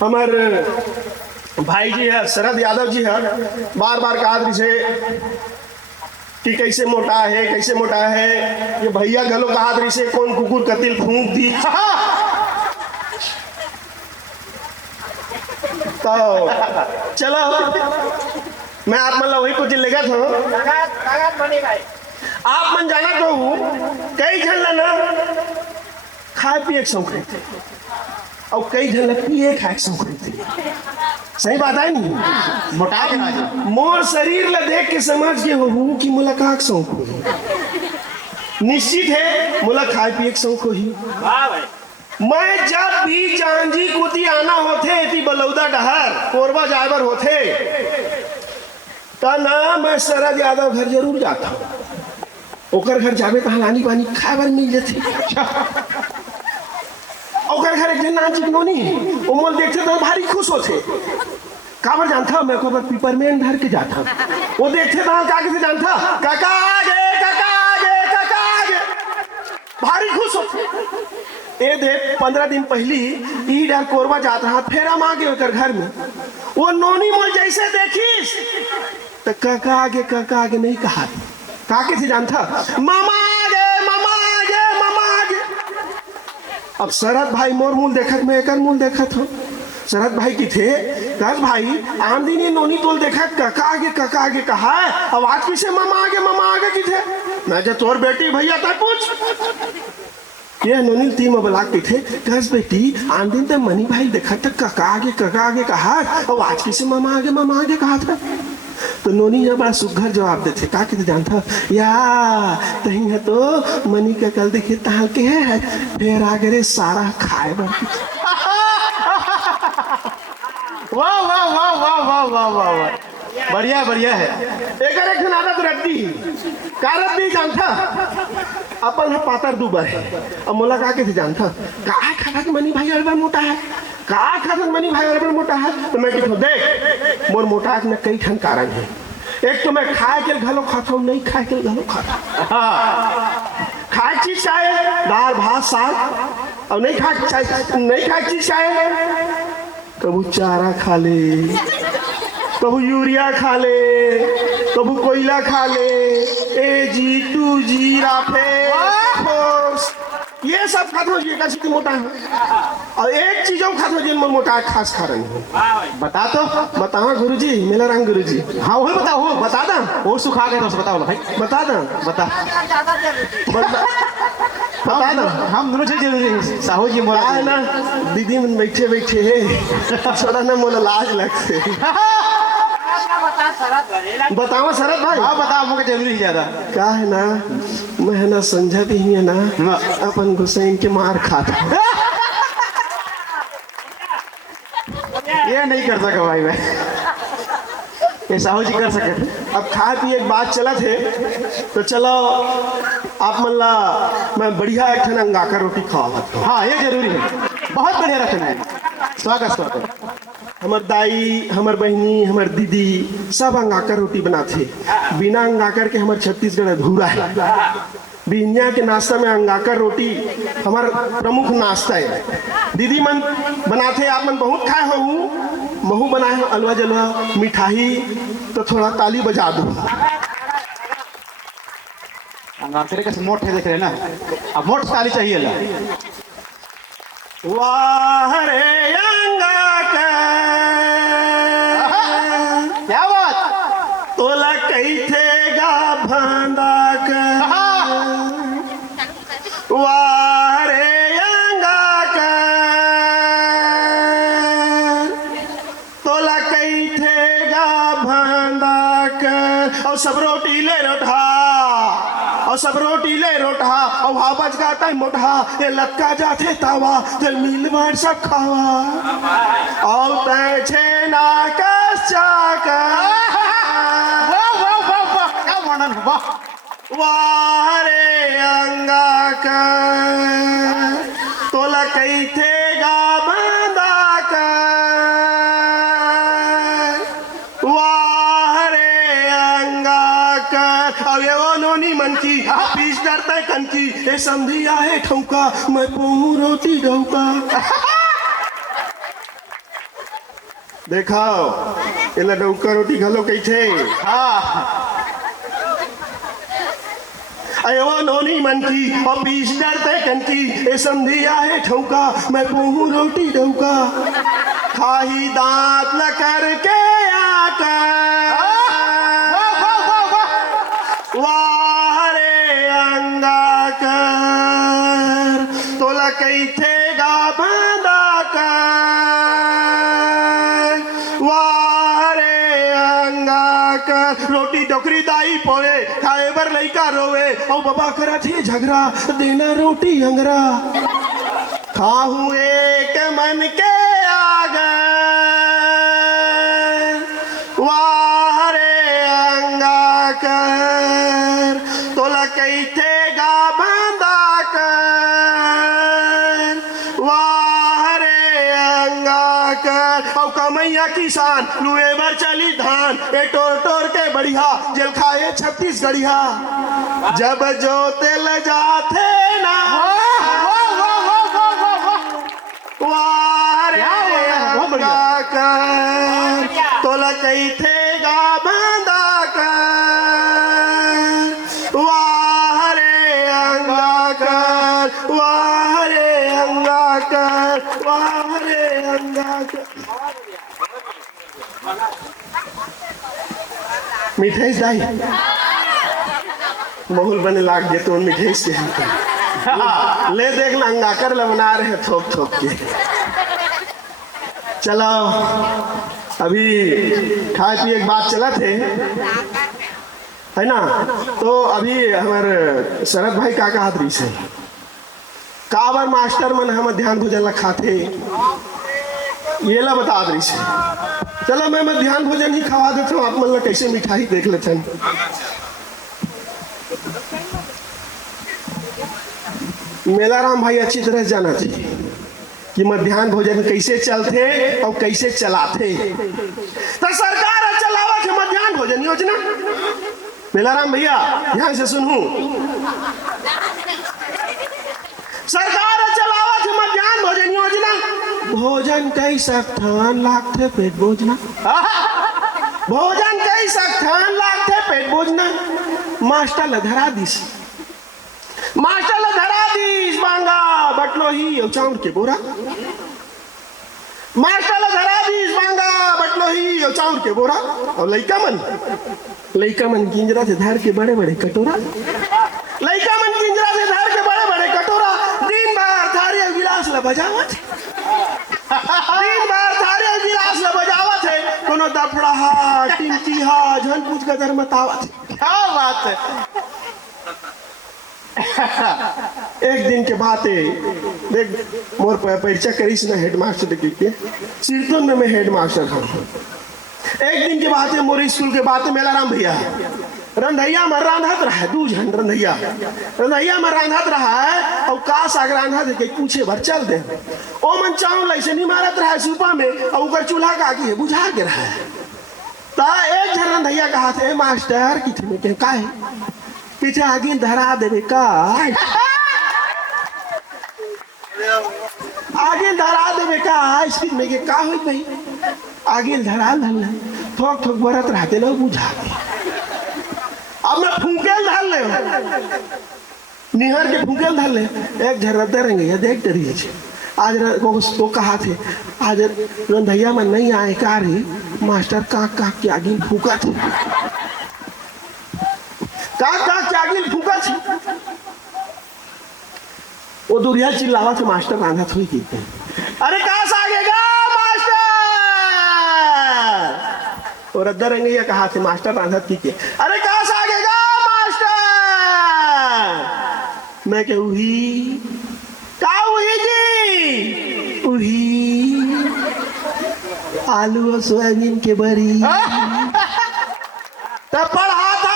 हमारे भाई जी है शरद यादव जी है, बार बार कहा रही से कि कैसे मोटा है कैसे मोटा है। ये भैया गलो कहा रही से कौन कुकुर कतिल फूंक दी। तो चलो मैं आप मतलब वही कुछ लेगा था। आप मन जाना तो कई जन ना खाए पिए के शौक रहते और कई जन पिए खाए के शौक रहते। सही बात है नहीं? मोटा के ना मोर शरीर ला देख के समझ के हो कि मुलाकात शौक हो निश्चित है, मुला खाए पिए के शौक हो ही। मैं जब भी जांजी कुती आना होते ती बलौदा डहर कोरबा जाबर होते ना मैं शरद यादव घर जरूर जाता हूँ। ओकर घर जावे तो लानी पानी खाए बर मिल जाती। ओकर घर एक दिन नाच नोनी वो मोल देखते तो भारी खुश होते। काबर जानता मैं को पिपरमेंट धर के जाता। वो देखते तो काके से जानता काका आगे काका आगे काका आगे भारी खुश होते। ए देख 15 दिन पहली ई डर कोरबा जाता रहा फिर हम आगे ओकर घर में वो नोनी मोल जैसे देखीस तो काका आगे नहीं कहा। काके से जानता मामा आगे मामा आगे मामा आगे। अब शरद भाई मोर मूल देखत मैं एकर मूल देखत हूँ। शरद भाई की थे कस भाई आम दिन ये नोनी तोल देखा काका आगे कहा है आवाज किसे मामा आगे की थे। मैं जब तोर बेटी भैया था पूछ ये नोनी ती में बलाक की थे कस बेटी आम दिन तक मनी भाई देखा था काका आगे कहा आवाज किसे मामा आगे कहा था। तो नोनी ये बड़ा सुघर जवाब देते का के जानता या तही है तो मनी का कल देखिए ताल के है फिर आगे रे सारा खाए बर। वाह वाह वाह वाह वाह वाह वाह वाह बढ़िया बढ़िया है। एक आदत रद्दी का रद्दी जानता अपन है पातर दुबर है। अब मोला का के जानता का खाता कि मनी भाई अरबा मोटा है का खाता मनी भाई अरबा मोटा है। तो मैं कहूँ देख मोर मोटा में कई ठन कारण है। एक तो मैं खाए के घलो खाता हूँ नहीं खाए के घलो खाता। खाए चीज चाहे दाल भात साग और नहीं खाए चीज चाहे कबू चारा खा ले कबू यूरिया खा ले कबू कोयला खा ले AG 2G राफे ये सब खाते ये कैसे कि मोटा है। और एक चीजों खाते जिन में मोटा खास कारण है। बता तो बताओ गुरुजी मेरा रंग गुरुजी। हाँ वही बताओ हो बता दा वो सुखा गए तो बताओ भाई बता दा बता बता दो हम दोनों चीज जरूरी साहू जी मोला है ना दीदी मन बैठे है थोड़ा ना मोला लाज लगते। बताओ शरद भाई। हाँ बताओ मुझे जरूरी ज्यादा क्या है ना मैं ना समझा भी है ना अपन गुस्सेन के मार खाता ये नहीं कर सका भाई मैं ये साहू जी कर सके। अब खाए पिए एक बात चला थे तो चलो आप मल्ला मैं बढ़िया एक ठन अंगाकर रोटी खावा। हाँ ये जरूरी है बहुत बढ़िया रखना है। स्वागत हमार दाई हमार बहनी हमार दीदी सब अंगाकर रोटी बनाते। बिना अंगाकर के हमार छत्तीसगढ़ अधूरा है। बिनिया के नाश्ता में अंगाकर रोटी हमार प्रमुख नाश्ता है। दीदी मन बनाते आप मन बहुत खाए हो महू बनाए हो अलवा जलवा मिठाई तो थोड़ा ताली बजा दो। तेरे कैसे मोट है देख रहे ना अब मोट ताली चाहिए ला। वाह रे अंगाकर क्या बात तोला कही थे गा भांदा कर वाह रे अंगाकर तोला कही थे गा भांदा कर और सब रोटी ले रोटा और सब रोटी ले रोटा और वहाँ बच गाता है मोटा ये लटका जाते तावा जल मिल बार सब खावा और तय छेना कस चाकर क्या वर्णन हुआ। वाह रे अंगाकर तोला कही थे गा बांधा कर वाह रे अंगाकर। अब ये वो नोनी मन की पीछ डरता कन की ये समझिया है ठौका मैं पहूँ रोटी डौका। देखो एला डौका रोटी घलो कैथे हाँ अयो नोनी मन की और पीस डरते कंती ए संधिया है ठौका मैं पोहू रोटी डौका खाही दांत न करके आका वाह रे अंगा कर तोला कैथे गा बांधा कर वाह रे अंगा कर रोटी टोकरी दाई पोए खाए बर लइका रोवे औ बाबा करा थे झगड़ा देना रोटी अंगरा खाहू एक मन के आगे वाह रे अंगा कर तोला कैथे गा बांधा कर वाह रे अंगा कर औ कमैया किसान लुए बर चली धान ए टोर टोर के बढ़िया जल खाए 36 गढ़िया जब जो तेल जाते ना वाह रे अंगा कर तोला कैथे गा बांधा कर वाह रे अंगा कर वाह रे अंगा कर वाह रे अंगा कर मिठाई दाई माहौल बने लाग गए तो मिठाई से ले देखना अंगा कर ले बना रहे हैं थोक थोक के चलो अभी खाए पिए एक बात चला थे है ना तो अभी हमारे शरद भाई का कहा रही से काबर मास्टर मन हम ध्यान भोजन ला खाते ये ला बता रही से चलो मैं मध्याह्न भोजन ही खवा देता हूँ आप मन ला कैसे मिठाई देख लेते हैं मेलाराम भाई अच्छी तरह जाना चाहिए कि मध्याह्न भोजन कैसे चलते और कैसे चलाते तो सरकार चलावा थे मध्याह्न भोजन योजना मेलाराम भैया ध्यान से सुनू सरकार चलावा थे मध्याह्न भोजन योजना भोजन कई सक्थान लागते पेट भोजना भोजन कई सक्थान लागते पेट भोजना मास्टर ला धरा दिस मास्टर ला धरा दीस मांगा बटलो ही और चाउर के बोरा मास्टर ला धरा दीस मांगा बटलो ही और चाउर के बोरा और लइका मन गिंजरा से धर के बड़े बड़े कटोरा लइका मन गिंजरा से धर के बड़े बड़े कटोरा दिन भर थारी और गिलास ला बजावत दिन भर थारी और गिलास ला बजावत है कोनो दफड़ा टिंकी हा झन पूछ के दरमतावत क्या बात है एक दिन के बात है देख मोर परीक्षा करीस ना हेडमास्टर के सिरतुन में मैं हेडमास्टर हूँ एक दिन के बात है मोर स्कूल के बात है मेलाराम भैया रंधैया में रांधत रहा है 2 जन रंधैया में रांधत रहा है और का साग रांधा दे के पूछे भर चल दे ओ मन चावल ऐसे नहीं मारत रहा है सुपा में और ऊपर चूल्हा का आगे बुझा के रहा है ता एक जन रंधैया कहा थे मास्टर किथे में के का है पीछे आगे धरा देवे का आगे धरा देवे का स्पीड में के का होई भाई आगे धरा धरना थोक थोक बरत रहते लोग बुझा अब मैं फूकेल धर ले निहर के फूकेल धर ले एक झरदा रहेंगे या देख डरी है आज वो कहा थे आज रंधैया में नहीं आए का रे मास्टर का के आगे फूका थे का के आगे फूका थी वो दुरिया चिल्लावा थे मास्टर रांधा थोड़ी की अरे कहाँ से आगेगा मास्टर और अद्दर रंगैया कहा थे मास्टर रांधा की के अरे कहाँ से आगेगा मास्टर मैं क्या उही का उही जी उही आलू और सोयाबीन के बरी तब पढ़ा था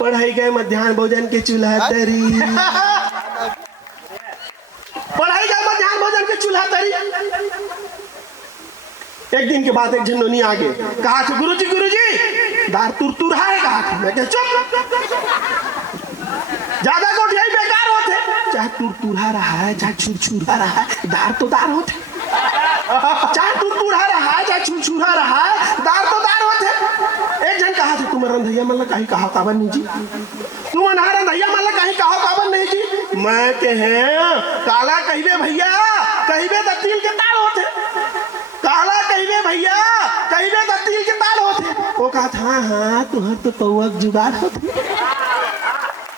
पढ़ाई गए मध्याह्न भोजन के चूल्हा तरी पढ़ाई गए मध्याह्न भोजन के चूल्हा तरी एक दिन के बाद एक झंडोनी आ गए कहा थे गुरुजी दार तुर है कहा थे मैं चुप ज्यादा गोटियाई बेकार होते चाहे तुर रहा है चाहे छुर रहा है दार तो दार होते चाहे तुरतुरा रहा चाहे छुरछुरा रहा, दार तो दार होते। एक जन कहा थे तुम रंधैया मन कहीं कहा काबर नहीं जी, तुम अनहा रंधैया मन कहीं कहा काबर नहीं जी। मैं कहे काला कहिबे भैया, कहिबे तो तिल के तार होते, काला कहिबे भैया कहिबे तो तिल के तार होते। वो कहा था हाँ तुहर तो पौआ जुगाड़ होते,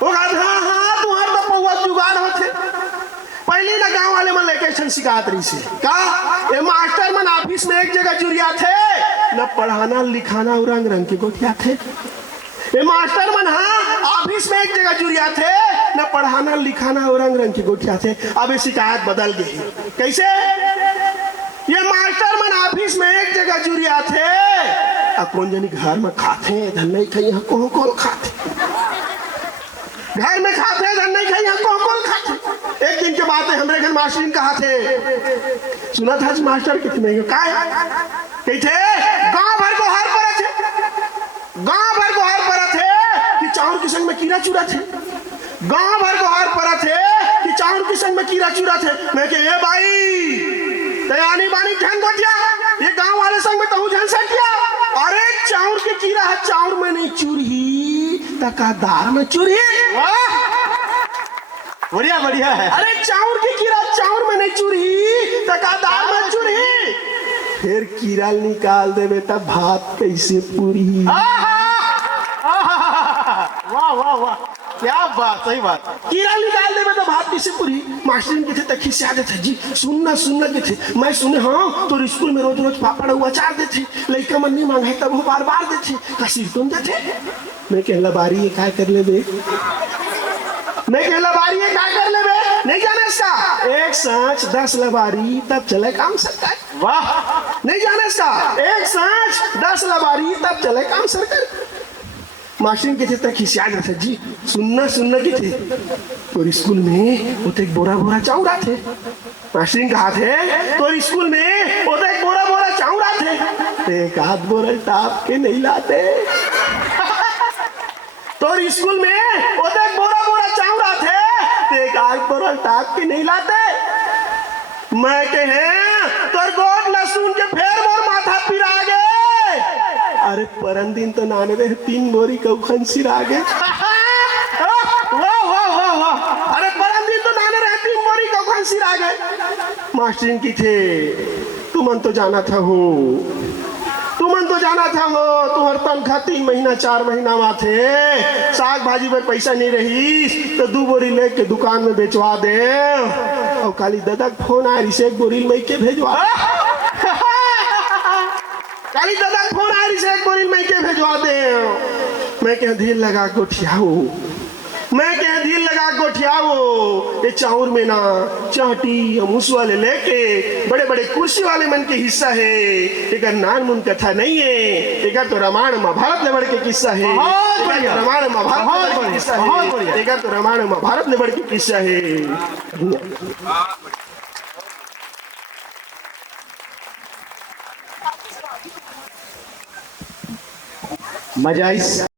वो कहा था हाँ तुहर तो पौआ जुगाड़ होते। पहले ना गांव वाले मन लेके शिकायत रही से का ये मास्टर मन ऑफिस में एक जगह जुड़िया थे, न पढ़ाना लिखाना और रंग रंग के गोठिया थे। ये मास्टर मन हाँ ऑफिस में एक जगह जुड़िया थे, न पढ़ाना लिखाना और रंग रंग के गोठिया थे। अब ये शिकायत बदल गई, कैसे? ये मास्टर मन ऑफिस में एक जगह जुड़िया थे, कौन जनी घर में खाते धन नहीं खाई, यहाँ कौन कौन खाते, घर में खाते धन नहीं खाई, यहाँ कौन कौन खाते। एक दिन के बाद हमारे घर मास्टर ने कहा थे, सुना था मास्टर कितने का थे गांव भर को हार पड़ा थे, गांव भर को हार पड़ा थे कि चाउर के संग में कीड़ा चूरा थे, गांव भर को हार पड़ा थे कि चाउर के संग में कीड़ा चूरा थे। मैं कहे भाई तैयारी बानी झन गोटिया, ये गांव वाले संग में तहु झन सटिया, अरे चाउर के कीड़ा है चाउर में नहीं चूरी तकादार में चूरी। बढ़िया बढ़िया है। अरे चाउर की कीड़ा चाउर में नहीं चूरी तकादार में चूरी, फिर कीड़ा निकाल देवे तब भात कैसे पूरी। वाह वाह वाह क्या बात, सही बात। कीड़ा निकाल देवे तो भात कैसे पूरी। मास्टर के थे तखी से आगे थे जी सुनना सुनना के थे, मैं सुने हाँ तो स्कूल में रोज रोज पापड़ हुआ चार देते, लड़का मन नहीं मांगे तब वो बार बार देते, कसीर तुम देते। मैं कहला बारी ये काय कर ले बे, मैं कहला बारी ये काय कर ले बे, नहीं जाने इसका एक सांच 10 लबारी तब चले काम सरकार। वाह नहीं जाने इसका एक सांच 10 लबारी तब चले काम सरकार। मास्टर के थे तक खिसिया जाता जी सुनना सुनना के थे, और स्कूल में वो तो एक बोरा बोरा चाउरा थे। मास्टर कहा थे तो स्कूल में वो तो एक बोरा बोरा चाउरा थे, तो एक आध बोरा टाप के नहीं लाते। तो स्कूल में वो तो एक बोरा बोरा चाउरा थे, तो एक आध बोरा टाप के नहीं लाते। मैं कहे तो गोट लहसुन के फेर मोर माथा पिरा गए, अरे परन दिन तो नाने दे 3 बोरी कौखन सिरा गए। वाह वाह वाह वाह, अरे परन दिन तो नाने रहे 3 बोरी कौखन सिरा गए। मास्टर की थे तुमन तो जाना था हो, तुमन तो जाना था हो, तुम्हार तनख्वाह 3 महीना 4 महीना में थे, साग भाजी पर पैसा नहीं रही तो 2 बोरी लेके दुकान में बेचवा दे, और काली दादा फोन आ रही से 1 बोरी में के भेजवा, काली दादा फोन आ रही से 1 बोरी में के भेजवा दे। मैं कह धीर लगा गोठियाओ, मैं कह धीर लगा गोठियाओ, ये चाउर में ना चाटी और मुस वाले लेके बड़े बड़े कुर्सी वाले मन के हिस्सा है, एक नान मुन कथा नहीं है, एक तो रामायण महाभारत ले बढ़ के किस्सा है, रामायण महाभारत ले किस्सा है, एक तो रामायण महाभारत ले बढ़ के किस्सा है। मजा इस